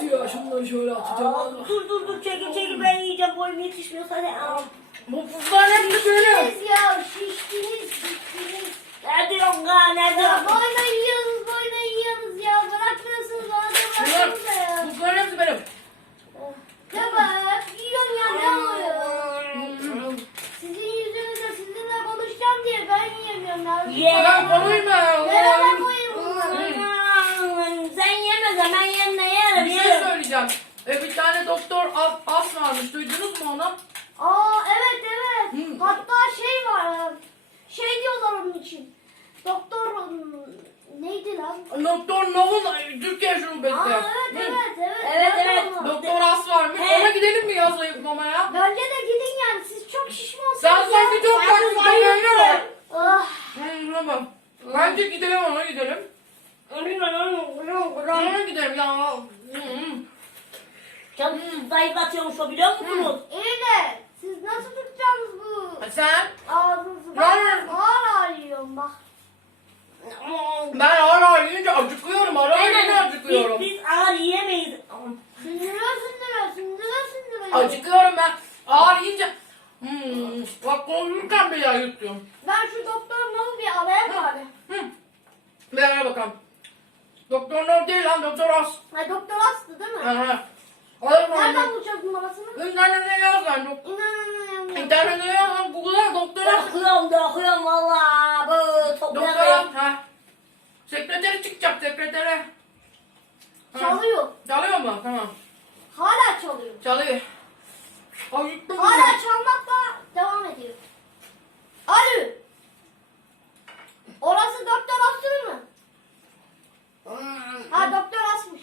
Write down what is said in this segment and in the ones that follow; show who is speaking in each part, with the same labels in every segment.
Speaker 1: ya, şunları şöyle atacağım.
Speaker 2: Dur çekil ben yiyeceğim, boyum yetişmiyorsa hadi al.
Speaker 1: Bunların hepsi benim.
Speaker 3: Şiştiniz ya, şiştiniz.
Speaker 2: Nerede yok ha, nerede
Speaker 3: Ya
Speaker 2: yok?
Speaker 3: boyuna yiyorsunuz ya. Bırakmıyorsunuz bana bıraksanıza ya.
Speaker 1: Bunların hepsi benim.
Speaker 3: Ya bak, yiyorsun ya, ne oluyor? Sizin yüzünüzle sizinle konuşacağım diye ben yiyemiyorum ya.
Speaker 1: Ben konuyum ya.
Speaker 3: Nereye koyayım bunları?
Speaker 2: Sen yemezsen ben yerine yerim.
Speaker 1: Bir şey söyleyeceğim. Bir tane doktor as varmış. Duydunuz mu onu?
Speaker 3: Aa evet.
Speaker 1: Hmm.
Speaker 3: Hatta şey var. Şey diyorlar onun için. Doktor neydi lan?
Speaker 1: Doktor Nov'un Türkiye şubesi.
Speaker 3: Aa evet.
Speaker 2: Evet.
Speaker 1: Doktor as varmış.
Speaker 2: He.
Speaker 1: Ona gidelim mi ya zayıflamaya?
Speaker 3: Bence de gidin yani. Siz çok şişmansınız.
Speaker 1: Sen sanki çok farklı söylüyor mu?
Speaker 3: Ah.
Speaker 1: Tamam. Bence gidelim, ona gidelim. Ona gidelim ya.
Speaker 2: Canım zayıflatıyormuş o, biliyor musunuz?
Speaker 3: İyi de siz nasıl tutacaksınız bu
Speaker 1: Sen?
Speaker 3: ağzınızı?
Speaker 1: Ben-
Speaker 3: Ben ağır ağrıyorum bak.
Speaker 1: Ben ara yiyince acıkıyorum. Ara yiyince acıkıyorum.
Speaker 2: Biz ağır yiyemeyiz.
Speaker 3: Sündürüyor.
Speaker 1: Acıkıyorum ben. Ağır yiyince. Bak konuşurken bile yutuyorum.
Speaker 3: Ben şu doktor Nol'u bir arayayım bari.
Speaker 1: Bir ara bakalım. Doktor Nov değil lan, Doktor As.
Speaker 3: Ha, doktor hastı değil mi?
Speaker 1: Alırım
Speaker 3: Nereden
Speaker 1: onu.
Speaker 3: bulacağız numarasını?
Speaker 1: İnternete yaz lan.
Speaker 3: İnanamıyorum.
Speaker 1: İnternete yaz lan. Google'a Doktor As.
Speaker 2: Dokuyorum valla. Bu
Speaker 1: Doktor As.
Speaker 2: toplayalım.
Speaker 1: Ha. Sekreteri çıkacak, sekretere.
Speaker 3: Çalıyor.
Speaker 1: Çalıyor mu? Tamam.
Speaker 3: Hala çalıyor.
Speaker 1: Çalıyor. Acıktım.
Speaker 3: Hala çalmakla devam ediyor. Alo. Orası doktor hastı mı? Ha, doktor asmış.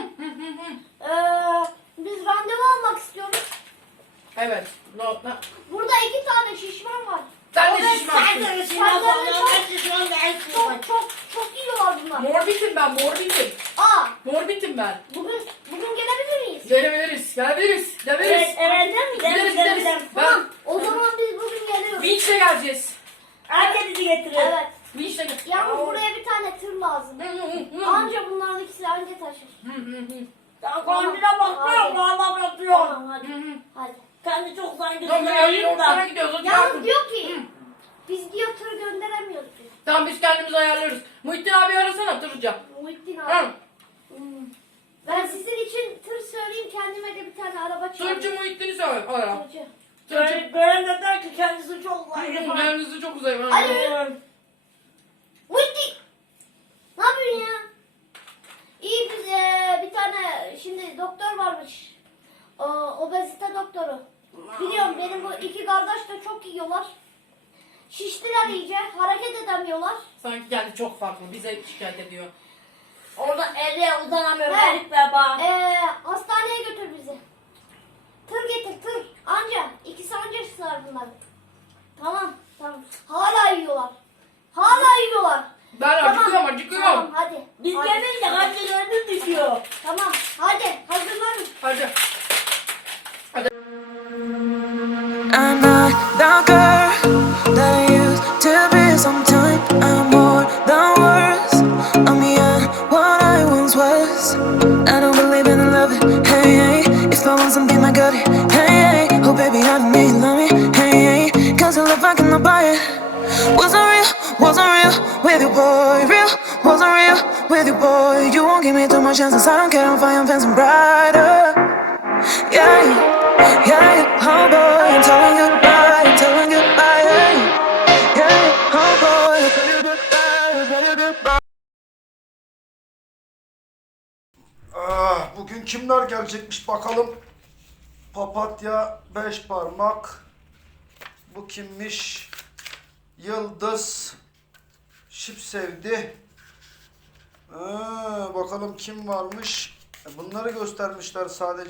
Speaker 3: Biz randevu almak istiyoruz.
Speaker 1: Evet.
Speaker 3: Burada 2 tane şişman var.
Speaker 1: Sen de
Speaker 2: Sen
Speaker 1: şişmansın.
Speaker 2: de şişman falan, ben şişman değilsin.
Speaker 3: Çok yiyorlar bunlar.
Speaker 1: Morbitim ben, morbitim.
Speaker 3: Aa,
Speaker 1: Morbitim ben.
Speaker 3: bugün gelebilir miyiz?
Speaker 1: Gelebiliriz, gelebiliriz, gelebiliriz. Gideriz.
Speaker 3: Tamam. O zaman biz bugün geliyoruz.
Speaker 1: Vinç'le geleceğiz.
Speaker 2: Herkesi getirin.
Speaker 3: Evet.
Speaker 1: Vinç'le gel.
Speaker 3: Yalnız buraya bir tane tır lazım. Anca bunların ikisi anca taşır.
Speaker 2: Kendine bakıyor, valla bırakıyor.
Speaker 3: Tamam hadi. Hadi.
Speaker 2: Kendi çok sanki
Speaker 1: Tamam,
Speaker 2: zayıf
Speaker 1: ortaya
Speaker 2: da.
Speaker 1: gidiyoruz.
Speaker 3: Yalnız diyor ki biz diyor tır gönderemiyoruz diyor.
Speaker 1: Tamam, biz kendimiz ayarlarız. Muhittin abi arasana, tırcı.
Speaker 3: Muhittin
Speaker 1: Hı.
Speaker 3: abi. Ben sizin için tır söyleyeyim, kendime de bir tane araba
Speaker 1: Tırcı
Speaker 3: çağırayım.
Speaker 1: Muhittin'i söyle. Ara.
Speaker 3: Tırcı.
Speaker 1: Tırcı.
Speaker 2: Gören de der ki kendisi çok zayıf.
Speaker 1: Kendinizi çok uzayım.
Speaker 3: Alo. Muhittin. Ne yapıyorsun ya? İyi, biz bir tane şimdi doktor varmış. Obezite doktoru. Biliyorum, benim bu 2 kardeş de çok yiyorlar. Şiştiler iyice, hareket edemiyorlar.
Speaker 1: Sanki kendi çok farklı, bize şikayet ediyor.
Speaker 2: Orada elle uzanamıyorum.
Speaker 3: He.
Speaker 2: Elif be bak.
Speaker 3: Hastaneye götür bizi. Tır getir, tır. Anca. 2'si anca sığar bunlar. Tamam. Hala yiyorlar.
Speaker 1: Ben
Speaker 3: Tamam.
Speaker 1: acıkıyorum.
Speaker 3: Tamam, hadi.
Speaker 2: Biz
Speaker 3: Hadi.
Speaker 2: yemeyiz de kalplerimiz düşüyor.
Speaker 3: Tamam, hadi. Hazırlanın.
Speaker 1: Hadi.
Speaker 4: I'm not the girl that I used to be. Sometimes I'm more than words. I'm beyond what I once was. I don't believe in love. Hey, hey. If I want something, I got it. Hey, hey. Oh, baby, I don't need love me. Hey, hey. Cause the love I cannot buy it. Wasn't real with you, boy. Real, wasn't real with you, boy. You won't give me too much chances. I don't care if I am fancy brighter. Yeah, oh boy, I'm telling you goodbye, yeah, oh boy, I'm telling you goodbye.
Speaker 5: Bugün kimler gelecekmiş bakalım. Papatya 5 parmak. Bu kimmiş? Yıldız. Şip sevdi. Bakalım kim varmış. Bunları göstermişler sadece.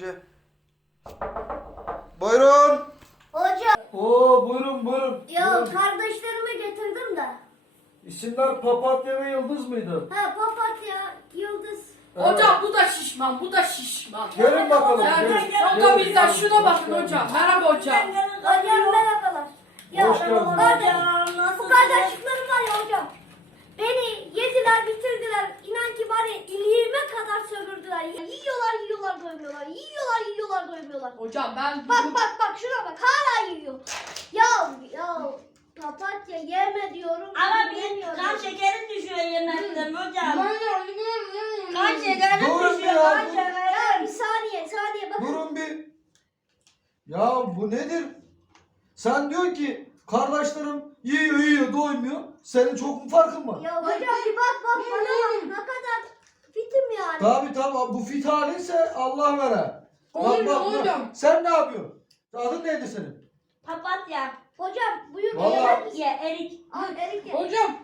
Speaker 5: Buyurun.
Speaker 3: Hocam,
Speaker 5: Buyurun.
Speaker 3: ya kardeşlerimi getirdim de.
Speaker 5: İsimler Papatya ve Yıldız mıydı?
Speaker 3: Ha, papatya, yıldız.
Speaker 1: Hocam bu da şişman, bu da şişman.
Speaker 5: Gelin bakalım.
Speaker 1: Şaka bizden, şuna bakın hocam. Merhaba hocam.
Speaker 3: Hocam merhabalar. Ya
Speaker 5: Hoş geldin.
Speaker 3: bu kardeşliklerim var ya hocam. Beni yediler, bitirdiler. İnan ki var ya, iliğime kadar sömürdüler. Yiyorlar doymuyorlar. Yiyorlar doymuyorlar.
Speaker 1: Hocam ben
Speaker 3: Bak şuna bak hala yiyor. Ya papatya yeme diyorum.
Speaker 2: Ama bir
Speaker 3: yemiyor.
Speaker 2: kan şekerin düşüyor yemekten hocam. Kan
Speaker 1: Ben
Speaker 2: şekerin
Speaker 5: Durun
Speaker 2: düşüyor.
Speaker 5: ya,
Speaker 2: Kan
Speaker 5: dur.
Speaker 2: şekerin.
Speaker 3: Ya bir saniye bakın.
Speaker 5: Durun bir. Ya bu nedir? Sen diyorsun ki kardeşlerim yiyor doymuyor. Senin çok mu farkın var?
Speaker 3: Ya hocam bir bak bana bak ne kadar fitim yani.
Speaker 5: Tabi bu fit halinse Allah vere.
Speaker 1: Hocam.
Speaker 5: Sen ne yapıyorsun? Adın neydi senin?
Speaker 2: Papatya.
Speaker 3: Hocam buyur
Speaker 5: Vallahi-
Speaker 3: erik.
Speaker 2: Ye erik.
Speaker 3: Al erik ye.
Speaker 1: Hocam.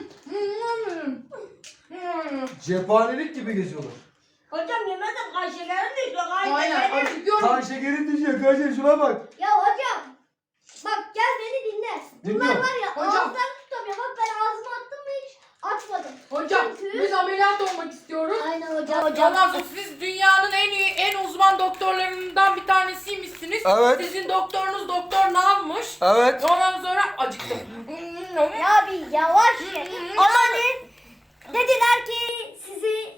Speaker 5: Cephanelik gibi geziyorlar.
Speaker 2: Hocam yemezsen kan şekerin düşüyor. Kan
Speaker 1: Aynen
Speaker 2: şekerin.
Speaker 1: acıkıyorum.
Speaker 5: Kan şekerin düşüyor. Kardeşim şuna bak.
Speaker 3: Ya hocam. Bak gel beni dinle. Bunlar
Speaker 5: Dinliyorum.
Speaker 3: var ya
Speaker 1: Hocam.
Speaker 3: ağızdan tutamıyor. Bak ben ağzıma attım mı hiç atmadım.
Speaker 1: Hocam
Speaker 3: Çünkü-
Speaker 1: biz ameliyat olmak istiyoruz.
Speaker 3: Aynen hocam.
Speaker 1: Ondan sonra siz dünyanın en uzman doktorlarından bir tanesiymişsiniz.
Speaker 5: Evet.
Speaker 1: Sizin doktorunuz Doktor Nav'mış.
Speaker 5: Evet.
Speaker 1: Ondan sonra acıktım.
Speaker 3: Ya bir yavaş ye. Ama dediler ki sizi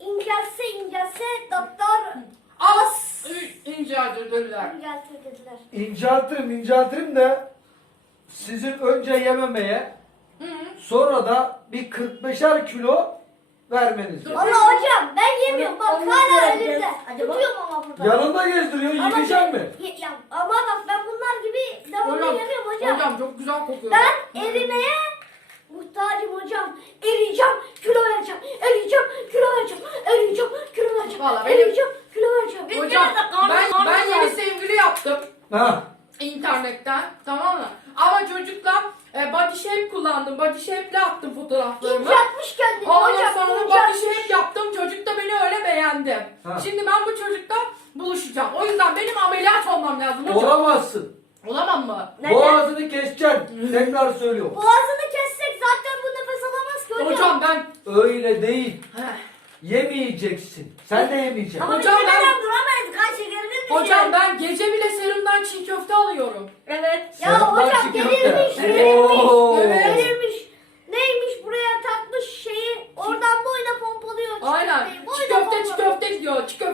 Speaker 3: incelse doktor
Speaker 1: Az inceldir dediler.
Speaker 3: incelse dediler.
Speaker 5: İnceltirim de sizin önce yememeye sonra da bir 45'er kilo vermeniz lazım.
Speaker 3: Valla hocam ben yemiyorum. Bak
Speaker 2: Onu
Speaker 3: hala
Speaker 2: göreceğiz.
Speaker 3: elimde.
Speaker 2: Acaba?
Speaker 3: Tutuyorum ama burada.
Speaker 5: Yanında gezdiriyor, yiyecek mi?
Speaker 3: Ya, ama bak ben bunlar gibi devamlı yemiyorum hocam.
Speaker 1: Hocam çok güzel kokuyor.
Speaker 3: Ben erimeye muhtacım hocam. Eriyeceğim, kilo vereceğim. Eriyeceğim, kilo vereceğim. Eriyeceğim, kilo vereceğim.
Speaker 1: Vallahi benim-
Speaker 3: Eriyeceğim, kilo vereceğim.
Speaker 1: Hocam ben
Speaker 2: karnım
Speaker 1: yeni
Speaker 2: var.
Speaker 1: sevgili yaptım
Speaker 5: Ha.
Speaker 1: internetten, tamam mı? Ama çocukla body shape kullandım. Body shape'le attım fotoğraflarımı.
Speaker 3: İnceltmiş kendini
Speaker 1: Ondan
Speaker 3: hocam.
Speaker 1: sonra body
Speaker 3: İnceltmiş.
Speaker 1: shape yaptım. Çocuk da beni öyle beğendi.
Speaker 5: Ha.
Speaker 1: Şimdi ben bu çocukla buluşacağım. O yüzden benim ameliyat olmam lazım hocam.
Speaker 5: Olamazsın.
Speaker 1: Olamam mı?
Speaker 5: Boğazını keseceksin. Tekrar söylüyorum.
Speaker 3: Boğazını kessek zaten bu nefes alamaz ki hocam.
Speaker 1: Hocam ben...
Speaker 5: Öyle değil.
Speaker 1: Heh.
Speaker 5: Yemeyeceksin. Sen de yemeyeceksin.
Speaker 2: Ama
Speaker 1: Hocam
Speaker 2: biz
Speaker 1: ben-
Speaker 2: yemeden duramayız. Kan şekerin düşüyor.
Speaker 1: Hocam ben gece bile serumdan çiğ köfte alıyorum.
Speaker 2: Evet.
Speaker 3: Ya
Speaker 5: Seraplar
Speaker 3: hocam
Speaker 5: çıkıyor
Speaker 3: delirmiş,
Speaker 5: da.
Speaker 3: delirmiş,
Speaker 5: Oo.
Speaker 3: delirmiş. Neymiş buraya takmış şeyi oradan boyuna pompalıyor.
Speaker 1: Aynen. Çiğ köfte gidiyor. Çiğ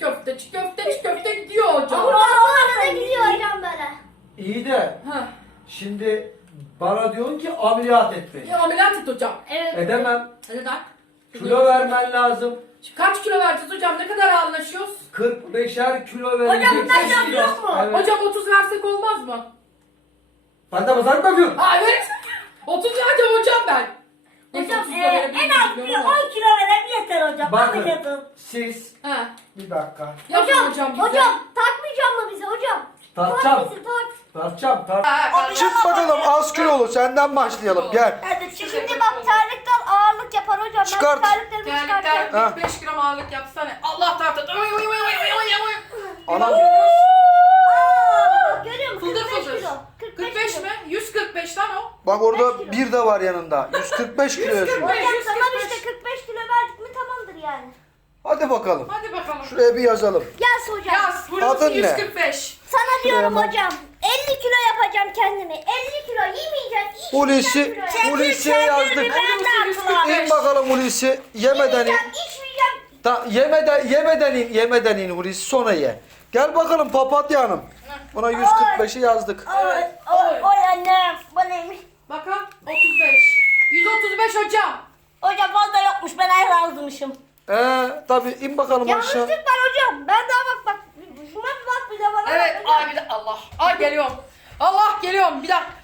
Speaker 1: köfte gidiyor hocam.
Speaker 3: Buradan boyuna da gidiyor hocam böyle.
Speaker 5: İyi de
Speaker 1: Heh.
Speaker 5: şimdi bana diyorsun ki ameliyat et beni.
Speaker 1: Ya ameliyat et hocam.
Speaker 2: Evet.
Speaker 5: Edemem.
Speaker 1: Neden?
Speaker 5: Kilo vermen lazım.
Speaker 1: Kaç kilo vereceğiz hocam? Ne kadar anlaşıyoruz?
Speaker 5: 45'er kilo vereceksin.
Speaker 2: bundan yapıyor mu?
Speaker 5: Evet.
Speaker 1: Hocam 30 versek olmaz mı?
Speaker 5: Ben de pazar mı yapıyorum?
Speaker 1: Aa evet. 30 vereceğim hocam ben. Neyse,
Speaker 2: Hocam
Speaker 1: 30 da verebilirim
Speaker 2: en az bir
Speaker 1: bilmiyorum ama.
Speaker 2: 10 kilo veren yeter hocam.
Speaker 5: Bakın
Speaker 2: Ameliyatın.
Speaker 5: siz
Speaker 1: He.
Speaker 5: bir dakika.
Speaker 1: Yapın
Speaker 3: Hocam,
Speaker 1: bize.
Speaker 3: hocam takmayacak mı bize hocam?
Speaker 5: Tartacağım.
Speaker 3: Tak bizi tak.
Speaker 5: Tartacağım.
Speaker 1: Ha,
Speaker 5: Çık bakalım az kilolu senden başlayalım gel.
Speaker 2: Hadi çıkın.
Speaker 3: Şimdi bak terlikten ağırlık yapar hocam.
Speaker 5: Çıkart.
Speaker 3: Ben terliklerimi çıkartacağım.
Speaker 1: Terlikler
Speaker 5: Ha.
Speaker 1: 5 gram ağırlık yapsana. Allah tartı. Oy oy oy oy oy oy.
Speaker 5: Anam.
Speaker 3: Aa, görüyor musun?
Speaker 1: Fıldır
Speaker 3: 45
Speaker 1: fıldır.
Speaker 3: kilo.
Speaker 1: 45
Speaker 3: kilo.
Speaker 1: mi? 145 lan o.
Speaker 5: Bak orada bir de var yanında. 145 kilo yazıyor.
Speaker 3: Hocam
Speaker 1: 145.
Speaker 3: tamam işte 45 kilo verdik mi tamamdır yani.
Speaker 5: Hadi bakalım.
Speaker 1: Hadi bakalım.
Speaker 5: Şuraya bir yazalım.
Speaker 3: Yaz hocam.
Speaker 1: Yaz. Burası
Speaker 5: Adın ne?
Speaker 1: 145.
Speaker 3: Sana diyorum
Speaker 5: hemen-
Speaker 3: hocam. 50 kilo yapacağım kendimi. 50 kilo yemeyeceğim.
Speaker 5: Hulusi, Hulusi'ye yazdık.
Speaker 2: Ben de attılar.
Speaker 5: İn bakalım Hulusi. Yemeden in.
Speaker 3: Yemeyeceğim, içmeyeceğim.
Speaker 5: Yemeden in Hulusi sonra ye. Gel bakalım Papatya Hanım. Buna 145'i yazdık.
Speaker 2: Oy oy annem. Bu neymiş?
Speaker 1: Bakalım 35. 135 hocam.
Speaker 2: Hocam fazla yokmuş. Ben ayrı almışım.
Speaker 5: Tabii in bakalım aşağı.
Speaker 3: Yanlışlık var hocam. Ben daha bak. Şuna bir bak bir de bana.
Speaker 1: Evet.
Speaker 3: bak hocam.
Speaker 1: Ay bir de Allah. Ay geliyorum. Allah geliyorum. Bir dakika.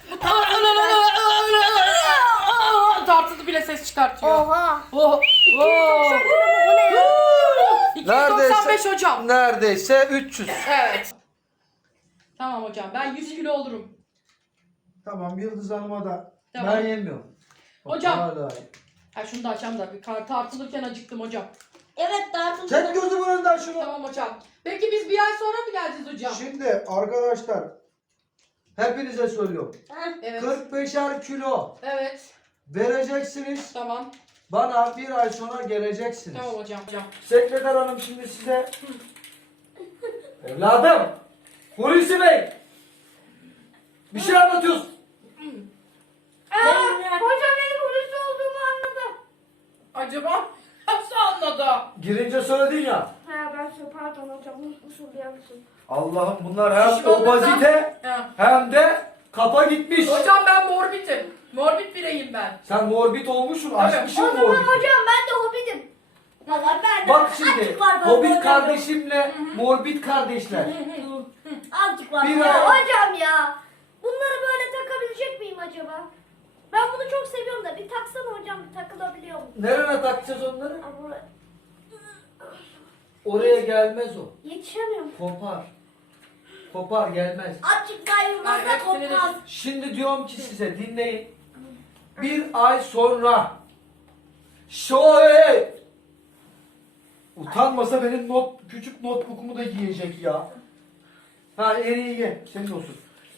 Speaker 1: Tartılı bile ses çıkartıyor.
Speaker 3: Oha.
Speaker 1: Oh. Oh.
Speaker 3: Bu ne ya?
Speaker 1: 295 hocam.
Speaker 5: Neredeyse 300.
Speaker 1: Evet. Tamam hocam. Ben 100 kilo olurum.
Speaker 5: Tamam Yıldız Hanım'a da
Speaker 1: Tamam.
Speaker 5: ben yemiyorum.
Speaker 1: Hocam.
Speaker 5: Hala.
Speaker 1: Ha şunu da açalım da bir tartılırken acıktım hocam.
Speaker 2: Evet dağıtın.
Speaker 5: Çek gözümün önünden şunu.
Speaker 1: Tamam hocam. Peki biz bir ay sonra mı geleceğiz hocam?
Speaker 5: Şimdi arkadaşlar hepinize söylüyorum.
Speaker 1: Evet.
Speaker 5: 45'er kilo
Speaker 1: Evet.
Speaker 5: vereceksiniz.
Speaker 1: Tamam.
Speaker 5: Bana bir ay sonra geleceksiniz.
Speaker 1: Tamam hocam.
Speaker 5: Sekreter hanım şimdi size evladım Hulusi Bey bir şey anlatıyorsun.
Speaker 3: Hocam benim polis olduğumu anladı.
Speaker 1: Acaba nasıl anladı?
Speaker 5: Girince söyledin ya.
Speaker 3: Ha ben söyledim. pardon hocam unutmuşum bir yanlışım.
Speaker 5: Allah'ım bunlar hem
Speaker 1: Şişmanlıktan-
Speaker 5: obezite
Speaker 1: He.
Speaker 5: hem de kafa gitmiş.
Speaker 1: Hocam ben morbitim. Morbid bireyim ben.
Speaker 5: Sen morbid olmuşsun,
Speaker 1: Evet.
Speaker 5: açmışsın
Speaker 3: O zaman
Speaker 5: morbid.
Speaker 3: hocam ben de hobidim.
Speaker 2: Valla ben de
Speaker 5: Bak şimdi,
Speaker 2: azıcık var bende
Speaker 5: morbid
Speaker 2: hocam.
Speaker 5: kardeşimle morbid kardeşler.
Speaker 2: Azıcık var.
Speaker 5: Bir
Speaker 2: bende.
Speaker 5: ay-
Speaker 3: Hocam ya. Bunları böyle takabilecek miyim acaba? Ben bunu çok seviyorum da bir taksana hocam bir takılabiliyor mu?
Speaker 5: Nereye takacağız onları?
Speaker 3: Aa, buraya.
Speaker 5: Oraya gelmez o.
Speaker 3: Yetişemiyorum.
Speaker 5: Kopar. Kopar gelmez.
Speaker 2: Azıcık daha
Speaker 1: Ay,
Speaker 2: yürümezse
Speaker 1: hepsini de-
Speaker 2: kopmaz.
Speaker 5: Şimdi diyorum ki size dinleyin. Bir ay sonra şöyle utanmasa benim küçük notebook'umu da yiyecek ya. Ha eriği ye. Senin olsun.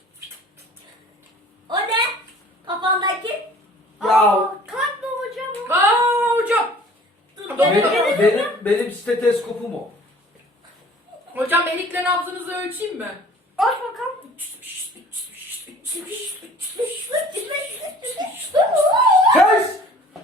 Speaker 2: O ne? Kafandaki?
Speaker 5: Ya
Speaker 3: Kalp mi hocam?
Speaker 1: Aa hocam.
Speaker 2: Dur,
Speaker 5: benim steteskopum o.
Speaker 1: Hocam elikle nabzınızı ölçeyim mi?
Speaker 3: Aç bakalım.
Speaker 5: Kes!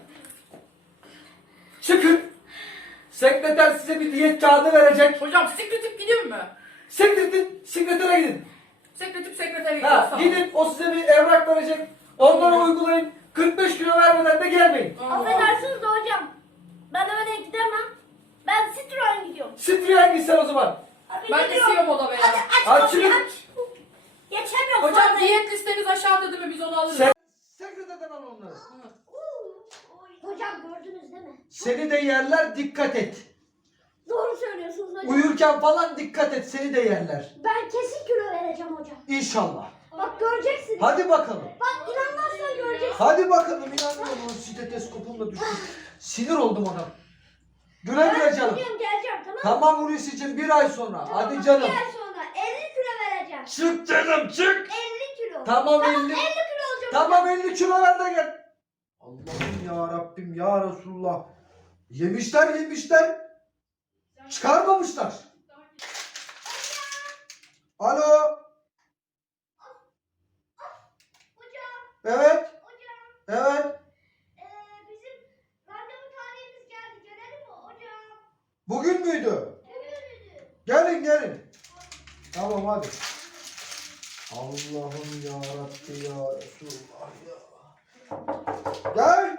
Speaker 5: Çıkın. Sekreter size bir diyet kağıdı verecek.
Speaker 1: Hocam sekretip gideyim mi?
Speaker 5: Sekretere gidin.
Speaker 1: Sekretere
Speaker 5: Ha,
Speaker 1: gidiyoruz.
Speaker 5: gidin o size bir evrak verecek. Onları uygulayın. 45 kilo vermeden de gelmeyin.
Speaker 3: Affedersiniz de hocam. Ben öyle gidemem. Ben Citroen gidiyorum.
Speaker 5: Citroen gitsen o zaman.
Speaker 1: Ben de siyah moda veya.
Speaker 5: Aç çıkın.
Speaker 2: Geçemiyorum.
Speaker 1: Hocam
Speaker 2: fazla.
Speaker 1: diyet listeniz aşağıda değil mi? Biz onu alırız.
Speaker 5: Sekreterden al onları.
Speaker 3: Hocam gördünüz değil mi?
Speaker 5: Seni de yerler, dikkat et.
Speaker 3: Doğru söylüyorsunuz hocam.
Speaker 5: Uyurken falan dikkat et, seni de yerler.
Speaker 3: Ben kesin kilo vereceğim hocam.
Speaker 5: İnşallah.
Speaker 3: Bak göreceksiniz.
Speaker 5: Hadi bakalım.
Speaker 3: Bak inanmazsan göreceksin.
Speaker 5: Hadi bakalım, inanmıyorum. Steteskopumla düştüm. Sinir oldum ona. Güle güle canım.
Speaker 3: Gidiyorum geleceğim tamam mı?
Speaker 5: Tamam Hulusi'cim, bir ay sonra. Hadi
Speaker 3: Bir
Speaker 5: canım.
Speaker 3: ay sonra 50 kilo vereceğim.
Speaker 5: Çık canım, çık.
Speaker 3: 50 kilo.
Speaker 5: Tamam 50.
Speaker 3: 50 kilo olacağım.
Speaker 5: Tamam 50 kilo ver de gel. Allah'ım ya Rabbim ya Resulullah. Yemişler. Çıkarmamışlar. Alo.
Speaker 3: Hocam,
Speaker 5: Evet.
Speaker 3: hocam.
Speaker 5: Evet.
Speaker 3: Bizim randevu tarihimiz geldi. Gelelim mi hocam?
Speaker 5: Bugün müydü?
Speaker 3: Evet.
Speaker 5: Gelin. Tamam hadi. Allah'ım ya Rabbi ya Resulullah ya. Gel.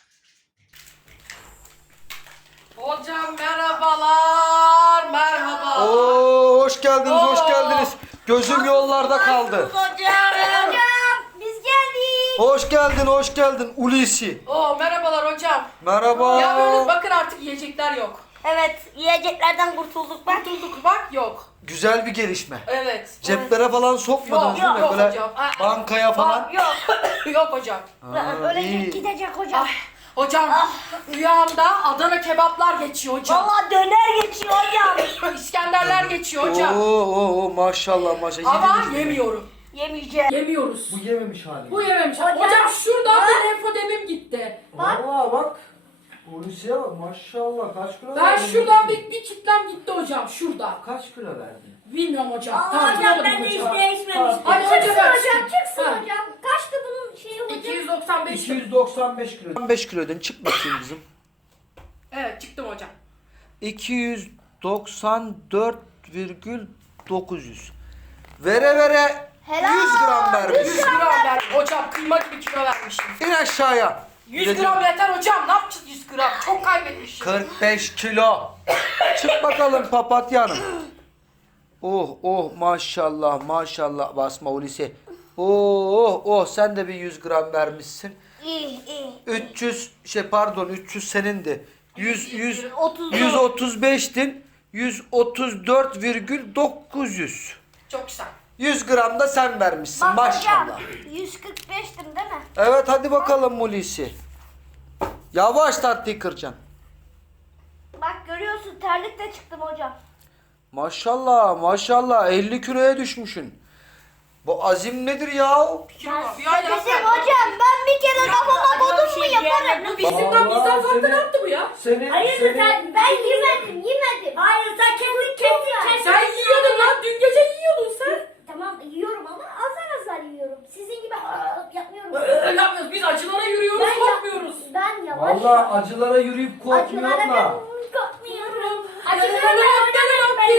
Speaker 1: Hocam merhabalar. Merhaba.
Speaker 5: Oo, hoş geldiniz.
Speaker 1: Oo.
Speaker 5: Gözüm yollarda kaldı.
Speaker 2: Hocam.
Speaker 3: Biz geldik.
Speaker 5: Hoş geldin Hulusi.
Speaker 1: Oo merhabalar hocam.
Speaker 5: Merhaba.
Speaker 1: Ya böyle bakın artık yiyecekler yok.
Speaker 2: Evet, yiyeceklerden kurtulduk bak.
Speaker 1: Kurtulduk bak yok.
Speaker 5: Güzel bir gelişme.
Speaker 1: Evet.
Speaker 5: Ceplere falan sokmadınız değil mi?
Speaker 1: Yok
Speaker 5: Böyle
Speaker 1: hocam.
Speaker 5: bankaya falan.
Speaker 1: Yok. Yok hocam.
Speaker 5: Ha,
Speaker 3: Öyle
Speaker 5: iyi.
Speaker 3: gidecek hocam.
Speaker 1: Ay, hocam rüyamda Adana kebaplar geçiyor hocam.
Speaker 2: Valla döner geçiyor hocam.
Speaker 1: İskenderler geçiyor hocam.
Speaker 5: Oo, maşallah.
Speaker 1: Ama
Speaker 5: Yediniz mi?
Speaker 1: yemiyorum.
Speaker 2: Yemeyeceğim.
Speaker 1: Yemiyoruz.
Speaker 5: Bu yememiş hali.
Speaker 1: Bu yememiş.
Speaker 2: Hocam.
Speaker 1: Hocam şuradan bir lenfodemim gitti.
Speaker 5: Valla bak. Hulusi'ye bak maşallah kaç kilo
Speaker 1: Ben
Speaker 5: verdin?
Speaker 1: şuradan bir kitlem gitti hocam. Şurada.
Speaker 5: Kaç kilo verdin?
Speaker 1: Bilmiyorum hocam.
Speaker 2: Aa,
Speaker 1: Tartılamadım
Speaker 2: hocam ben de
Speaker 1: hocam.
Speaker 2: hiç değişmemiştim.
Speaker 1: Hadi
Speaker 3: Çıksın
Speaker 1: hocam ben
Speaker 3: hocam, çıksın
Speaker 1: Ha.
Speaker 3: hocam. Kaçtı bunun şeyi hocam?
Speaker 1: 295.
Speaker 5: 295 kilo. 95 kilodan çık bakayım kızım.
Speaker 1: Evet çıktım hocam.
Speaker 5: 294,900. Vere
Speaker 3: Helal.
Speaker 5: 100 gram vermiş.
Speaker 1: 100 gram verdim. Hocam kıyma gibi kilo vermişim.
Speaker 5: İn aşağıya.
Speaker 1: 100 gram yeter hocam. Ne yapacağız 100 gram? Çok kaybetmişim.
Speaker 5: 45 kilo. Çık bakalım papatya hanım. Oh maşallah basma Hulusi. Oh sen de bir 100 gram vermişsin.
Speaker 2: İyi.
Speaker 5: 300 senindi.
Speaker 2: 30.
Speaker 5: 135'tin. 134,900.
Speaker 1: Çok güzel.
Speaker 5: 100 gram da sen vermişsin
Speaker 3: Bak
Speaker 5: maşallah.
Speaker 3: hocam 145'tim değil mi?
Speaker 5: Evet hadi bakalım Hulusi. Yavaş tatlıyı kıracaksın.
Speaker 3: Bak görüyorsun terlikle çıktım hocam.
Speaker 5: Maşallah 50 kiloya düşmüşsün. Bu azim nedir ya?
Speaker 1: Bir ay
Speaker 3: Bizim
Speaker 1: yapsaydım.
Speaker 3: hocam ben bir kere kafama kodum mu yaparım?
Speaker 1: Bu bizimden bizden farklı ne yaptı bu ya?
Speaker 2: Hayırdır sen?
Speaker 3: Ben yemedim.
Speaker 2: Hayır sen kesin.
Speaker 1: Sen yiyordun lan. Dün gece yiyordun sen.
Speaker 3: Tamam yiyorum ama azar yiyorum. Sizin gibi yapmıyorum.
Speaker 1: Öyle yapmıyoruz. Biz acılara yürüyoruz. Korkmuyoruz.
Speaker 3: Ben yavaş.
Speaker 5: Vallahi acılara yürüyüp korkmuyorum
Speaker 3: Acılara
Speaker 5: da.
Speaker 3: korkmuyorum.
Speaker 1: Acılara korkmuyorum.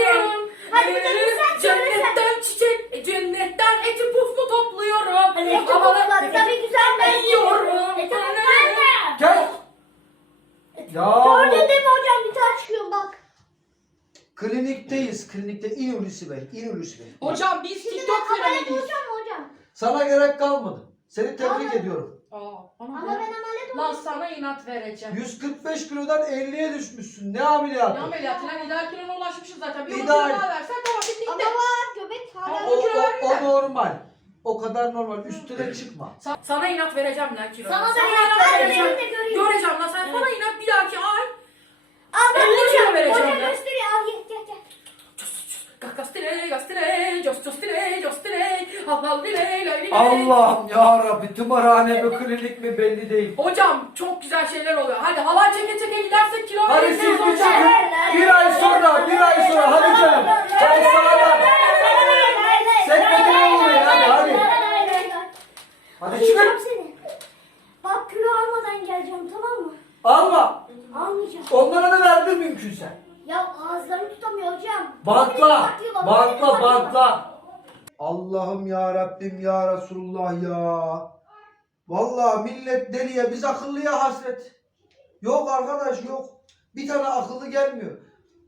Speaker 5: Klinikteyiz. Klinikte. İn Hulusi Bey. İn Hulusi Bey.
Speaker 1: Hocam biz
Speaker 3: Şimdi
Speaker 1: TikTok
Speaker 3: ben ameliyat
Speaker 1: fenomeniyiz.
Speaker 3: olacağım mı hocam?
Speaker 5: Sana gerek kalmadı. Seni tebrik
Speaker 3: Vallahi.
Speaker 5: ediyorum.
Speaker 1: Aa,
Speaker 3: Ama
Speaker 1: bana
Speaker 3: ben
Speaker 1: be.
Speaker 3: ameliyat
Speaker 1: Lan
Speaker 3: olacağım.
Speaker 1: sana inat vereceğim.
Speaker 5: 145 kilodan 50'ye düşmüşsün. Ne
Speaker 1: Ne
Speaker 5: ameliyatı?
Speaker 1: ameliyatı lan? İdeal kilona ulaşmışsın zaten. Bir 10 kilo
Speaker 5: İdeal.
Speaker 1: daha versen tamam bitti
Speaker 3: Ama
Speaker 1: gitti.
Speaker 3: var göbek hala.
Speaker 1: Ama-
Speaker 5: O normal. O kadar normal. Üstüne çıkma.
Speaker 1: Sana inat vereceğim lan kilo.
Speaker 3: Sana da inat vereceğim. Ben de göreyim.
Speaker 1: Göreceğim lan sen sana inat bir dahaki ay.
Speaker 3: Al ben
Speaker 1: 50 kilo
Speaker 3: hocam.
Speaker 1: vereceğim
Speaker 3: Hoca
Speaker 1: ya.
Speaker 3: gösteriyor. Al gel gel.
Speaker 1: Gastire, gastire, costire, costire, hallalile, laylile.
Speaker 5: Allah'ım ya Rabbi, tımarhane mi klinik mi belli değil.
Speaker 1: Hocam çok güzel şeyler oluyor. Hadi halay çeke çeke gidersek kilo
Speaker 5: Hadi
Speaker 1: veririz
Speaker 5: siz bir
Speaker 1: hocam.
Speaker 5: çıkın. Bir ay sonra hadi canım. Hadi sana da. Sen bedene vuruyor hadi. Hadi çıkın.
Speaker 3: Arayacağım seni. Bak kilo almadan geleceğim tamam mı?
Speaker 5: Alma.
Speaker 3: Almayacağım.
Speaker 5: Onlara da verdir mümkünse.
Speaker 3: Ya ağızlarını tutamıyor hocam.
Speaker 5: Bantla.
Speaker 3: Bakıyorlar,
Speaker 5: Bantla
Speaker 3: bakıyorlar.
Speaker 5: bantla. Allah'ım ya Rabbim ya Resulullah ya. Vallahi millet deliye biz akıllıya hasret. Yok arkadaş yok. Bir tane akıllı gelmiyor.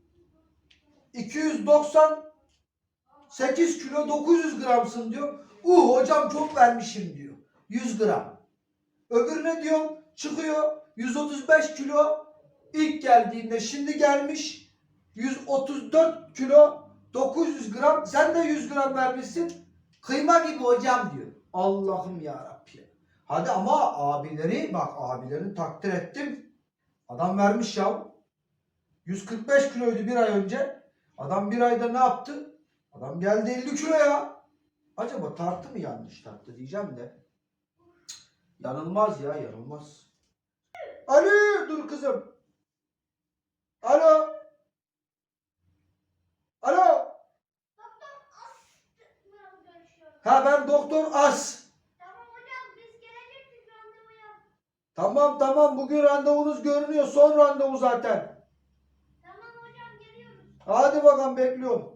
Speaker 5: 298 kilo 900 gramsın diyor. Hocam çok vermişim diyor. 100 gram. Öbürüne diyorum çıkıyor 135 kilo ilk geldiğinde, şimdi gelmiş 134 kilo 900 gram. Sen de 100 gram vermişsin. Kıyma gibi hocam diyor. Allah'ım ya Rabbi. Hadi ama abileri bak, abilerini takdir ettim. Adam vermiş ya. 145 kiloydu bir ay önce. Adam bir ayda ne yaptı? Adam geldi 50 kiloya. Acaba tartı mı yanlış tarttı diyeceğim de. Cık, yanılmaz ya, yanılmaz. Alo dur kızım. Alo. Alo. Ha ben Doktor As.
Speaker 3: Tamam hocam biz gelecektik randevuya.
Speaker 5: Tamam bugün randevunuz görünüyor. Son randevu zaten.
Speaker 3: Tamam hocam geliyoruz.
Speaker 5: Hadi bakalım bekliyorum.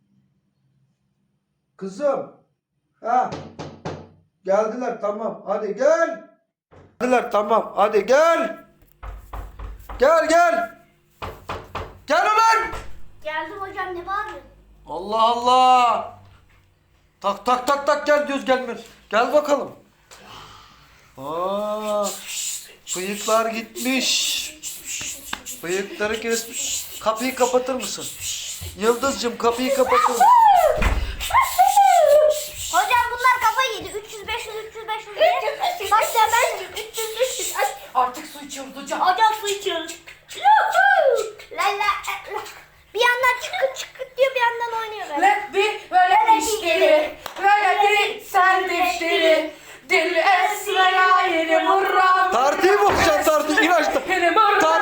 Speaker 5: Kızım. Ha. Geldiler tamam. Hadi gel. Geldiler tamam. Hadi gel. Gel. Gel ulan.
Speaker 3: Geldim hocam ne bağırıyorsun?
Speaker 5: Allah Allah. Tak gel diyoruz gelmiyor. Gel bakalım. Aa, bıyıklar gitmiş. Bıyıkları kesmiş. Kapıyı kapatır mısın? Yıldızcığım kapıyı kapatır mısın?
Speaker 3: Hocam bunlar kafa yedi. 300 500 Bak sen ben 300 500.
Speaker 1: Artık su içiyoruz hocam.
Speaker 3: Hocam su içiyoruz. La. Bir yandan çıkıt diyor, bir yandan oynuyor böyle.
Speaker 1: Let böyle dişleri, böyle sen dişleri. Dil esmera yeni murra.
Speaker 5: Tartıyı bozacaksın tartıyı. İn aşağı.
Speaker 1: Yeni murra.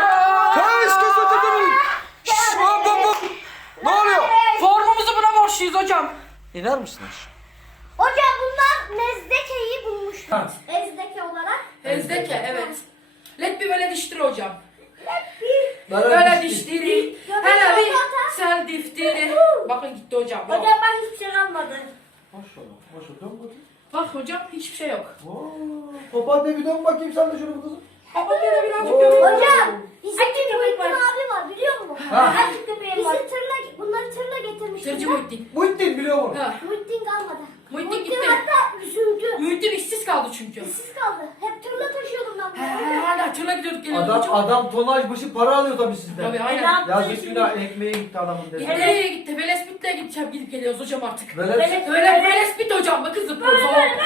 Speaker 5: Ne oluyor?
Speaker 1: Formumuzu buna borçluyuz hocam.
Speaker 5: İner misiniz?
Speaker 3: Hocam bunlar Nezdeke'yi bulmuşlar. Ezdeke olarak.
Speaker 1: Ezdeke evet. Let böyle dişleri hocam.
Speaker 5: Böyle
Speaker 1: Böyle dişleri.
Speaker 3: Göbek
Speaker 1: Hele bir
Speaker 3: zaten.
Speaker 1: sen diftiri. Bakın gitti hocam. Bak.
Speaker 3: Hocam ben hiçbir şey almadım.
Speaker 5: Maşallah. Dön bakayım.
Speaker 1: Bak hocam hiçbir şey yok.
Speaker 5: Papatya bir dön bakayım sen de şöyle bir kızım.
Speaker 1: Papatya'da birazcık
Speaker 5: Oo.
Speaker 1: göbek var.
Speaker 3: Hocam bizim
Speaker 2: Ay,
Speaker 3: bir
Speaker 2: köpek var.
Speaker 3: abi var biliyor musun?
Speaker 5: Ha.
Speaker 3: Azıcık köpeğim var. Bunları tırla getirmişler.
Speaker 1: Tırcı Muhittin.
Speaker 5: Muhittin biliyor musun?
Speaker 1: Ha.
Speaker 3: Muhittin kalmadı.
Speaker 1: Muhittin gitti.
Speaker 3: hatta üzüldü.
Speaker 1: Muhittin işsiz kaldı çünkü.
Speaker 3: İşsiz kaldı. Hep tırla taşıyordum ben bunu.
Speaker 1: Hala tırla gidiyorduk geliyorduk hocam.
Speaker 5: Adam tonaj başı para alıyor tabii sizden.
Speaker 1: Tabii aynen.
Speaker 5: Yazık günah ekmeğe gitti adamın dedi.
Speaker 1: Nereye gitti? Velespit'le gideceğim gidip geliyoruz hocam artık.
Speaker 5: Velet-
Speaker 1: Velespit hocam bakın zıplıyoruz.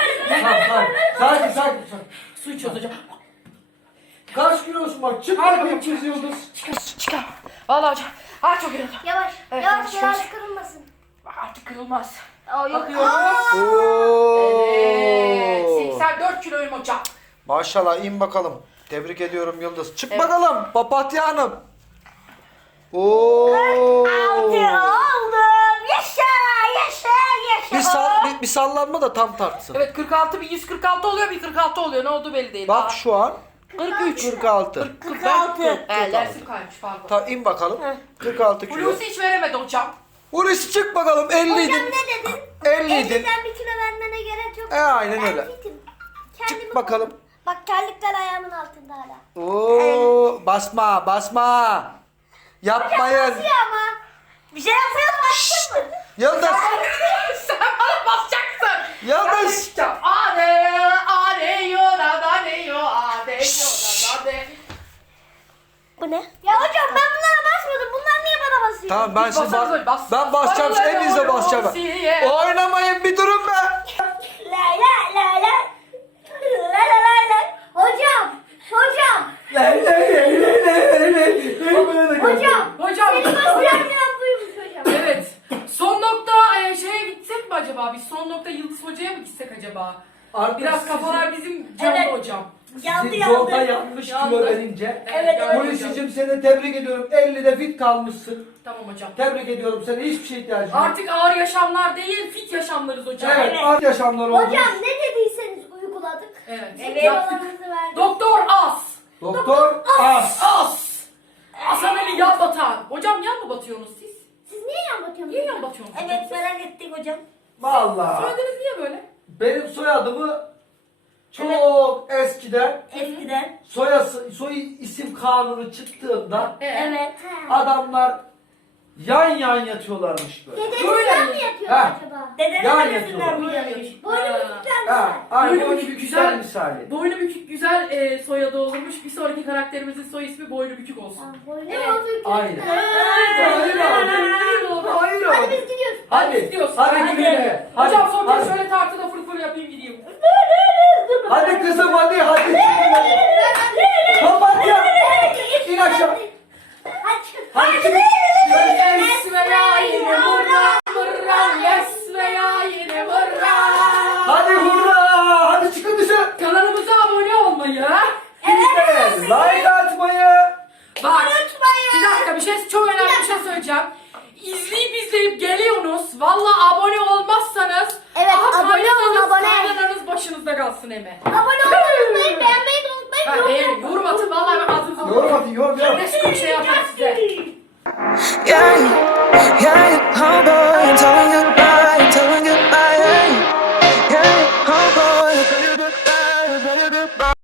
Speaker 5: Sakin.
Speaker 1: Su içiyoruz hocam.
Speaker 5: Kaç kilosun bak çık
Speaker 1: Hadi
Speaker 5: bakayım
Speaker 1: bakalım.
Speaker 5: çiz yıldız.
Speaker 1: Çıkar. Vallahi hocam. Çok iyi hocam.
Speaker 3: Yavaş.
Speaker 1: Evet,
Speaker 3: yavaş
Speaker 1: yavaş.
Speaker 3: biraz kırılmasın.
Speaker 1: Artık kırılmaz.
Speaker 3: Aa, yok.
Speaker 1: Bakıyoruz. Evet. 84 kiloyum hocam.
Speaker 5: Maşallah in bakalım. Tebrik ediyorum Yıldız. Çık
Speaker 1: Evet.
Speaker 5: bakalım Papatya Hanım. Oo.
Speaker 3: Oldum. Yaşa.
Speaker 5: Bir sallanma da tam tartsın.
Speaker 1: Evet 46 bir 146 oluyor bir 46 oluyor. Ne olduğu belli değil.
Speaker 5: Bak şu an
Speaker 1: 43.
Speaker 5: 46.
Speaker 1: 46. Dersim kaymış pardon.
Speaker 5: Ta in bakalım. 46 kilo.
Speaker 1: Hulusi hiç veremedi hocam.
Speaker 5: Hulusi çık bakalım 50
Speaker 3: Hocam
Speaker 5: idin.
Speaker 3: ne dedin?
Speaker 5: 50 idin.
Speaker 3: 50'den bir kilo vermene gerek yok.
Speaker 5: Aynen öyle.
Speaker 3: Ben fitim.
Speaker 5: Çık bakalım.
Speaker 3: Bak terlikler ayağımın altında hala.
Speaker 5: Oo, basma. Yapmayın.
Speaker 3: Basıyor ama.
Speaker 2: Bir şey yapmıyor musun?
Speaker 5: Yıldız.
Speaker 1: Sen bana basacaksın.
Speaker 5: Yıldız.
Speaker 1: Ade yora da ne yo ade yora da de.
Speaker 2: Bu ne?
Speaker 3: Ya hocam ben bunlara basmadım. Bunlar niye bana basıyor?
Speaker 5: Tamam ben şimdi
Speaker 1: Basanız bas.
Speaker 5: ben basacağım, elinizle basacağım. Oynamayın, bir durun be.
Speaker 2: La la la la. La la la la.
Speaker 3: Hocam. Hocam. Hocam.
Speaker 1: Hocam.
Speaker 3: Benim basacağım cevap buymuş hocam.
Speaker 1: Evet. Son nokta şeye gitsek mi acaba? Biz son nokta Yıldız Hoca'ya mı gitsek acaba?
Speaker 5: Artık
Speaker 1: Biraz kafalar bizim canlı
Speaker 2: Evet.
Speaker 1: hocam.
Speaker 2: Yandı
Speaker 5: Sizin yolda
Speaker 2: yandı.
Speaker 5: yanlış
Speaker 1: Yandı.
Speaker 5: kilo verince.
Speaker 2: Evet,
Speaker 1: yandı
Speaker 5: Polisicim, seni tebrik ediyorum. 50'de fit kalmışsın.
Speaker 1: Tamam hocam.
Speaker 5: Tebrik ediyorum seni. Hiçbir şey ihtiyacın yok.
Speaker 1: Artık ağır yaşamlar değil, fit yaşamlarız hocam.
Speaker 5: Evet, az yaşamlar oldu.
Speaker 3: Hocam ne dediyseniz uyguladık.
Speaker 1: Evet.
Speaker 2: Evet.
Speaker 1: Yaptık.
Speaker 3: Yalanınızı verdik.
Speaker 1: Doktor As.
Speaker 5: Doktor As.
Speaker 1: As. Hasan Ali yan batan. Hocam yan mı batıyorsunuz siz?
Speaker 3: Siz niye yan bakıyorsunuz?
Speaker 1: Niye yan batıyorsunuz?
Speaker 2: Evet merak ettik hocam.
Speaker 5: Vallahi
Speaker 1: Soyadınız niye böyle?
Speaker 5: benim soyadımı çok eskiden
Speaker 2: Eskiden.
Speaker 5: soy isim kanunu çıktığında
Speaker 2: Evet.
Speaker 5: adamlar yan yan yatıyorlarmış böyle.
Speaker 3: Dedenizden mi yapıyor
Speaker 5: Ha.
Speaker 3: acaba?
Speaker 2: Dedenin
Speaker 5: Yani
Speaker 2: annesinden mi
Speaker 5: yapıyorlar.
Speaker 2: gelmiş?
Speaker 3: Boynu büyükten mi?
Speaker 5: Ha, aynı
Speaker 1: Boynu
Speaker 5: boynu
Speaker 1: bükük,
Speaker 5: güzel
Speaker 1: güzel.
Speaker 5: misali.
Speaker 1: Boynu bükük güzel soyadı olurmuş. Bir sonraki karakterimizin soy ismi Boynu Bükük olsun.
Speaker 3: Boynu
Speaker 1: Evet.
Speaker 3: büyük.
Speaker 5: Aynen.
Speaker 1: Hayır
Speaker 5: Hayır
Speaker 3: Hadi
Speaker 5: abi.
Speaker 3: biz gidiyoruz.
Speaker 5: Hadi,
Speaker 1: İstiyorsun.
Speaker 5: hadi
Speaker 1: Hadi.
Speaker 5: güle güle. Hadi,
Speaker 1: Hocam son kez
Speaker 5: hadi.
Speaker 1: şöyle tartıda fırfır yapayım gideyim.
Speaker 5: Hadi kızım, hadi. Kapat ya. İn aşağı. Hadi çık.
Speaker 1: Yes veya yine mırra mırra. Yes veya yine mırra.
Speaker 5: Hadi hurra. Hadi çıkın dışarı.
Speaker 1: Kanalımıza abone olmayı.
Speaker 5: Evet. Like atmayı.
Speaker 1: Bak. Bir dakika, bir şey, çok önemli bir şey söyleyeceğim. İzleyip geliyorsunuz. Valla abone olmazsanız
Speaker 3: Evet, abone olun,
Speaker 1: kaynananız-
Speaker 3: abone.
Speaker 1: kaynananız başınızda kalsın eme.
Speaker 3: Abone olmayı unutmayın. Beğenmeyi de unutmayın.
Speaker 1: Ben
Speaker 3: yorum
Speaker 1: beğenim.
Speaker 3: yapın.
Speaker 1: Yorum atın. Valla ben ağzınıza
Speaker 5: Yorum atın, yorum yap.
Speaker 1: Ne şey yaparım size.
Speaker 4: Yeah, yeah, homeboy, I'm telling goodbye, I'm telling goodbye. Yeah, homeboy, I'm telling goodbye, I'm telling goodbye.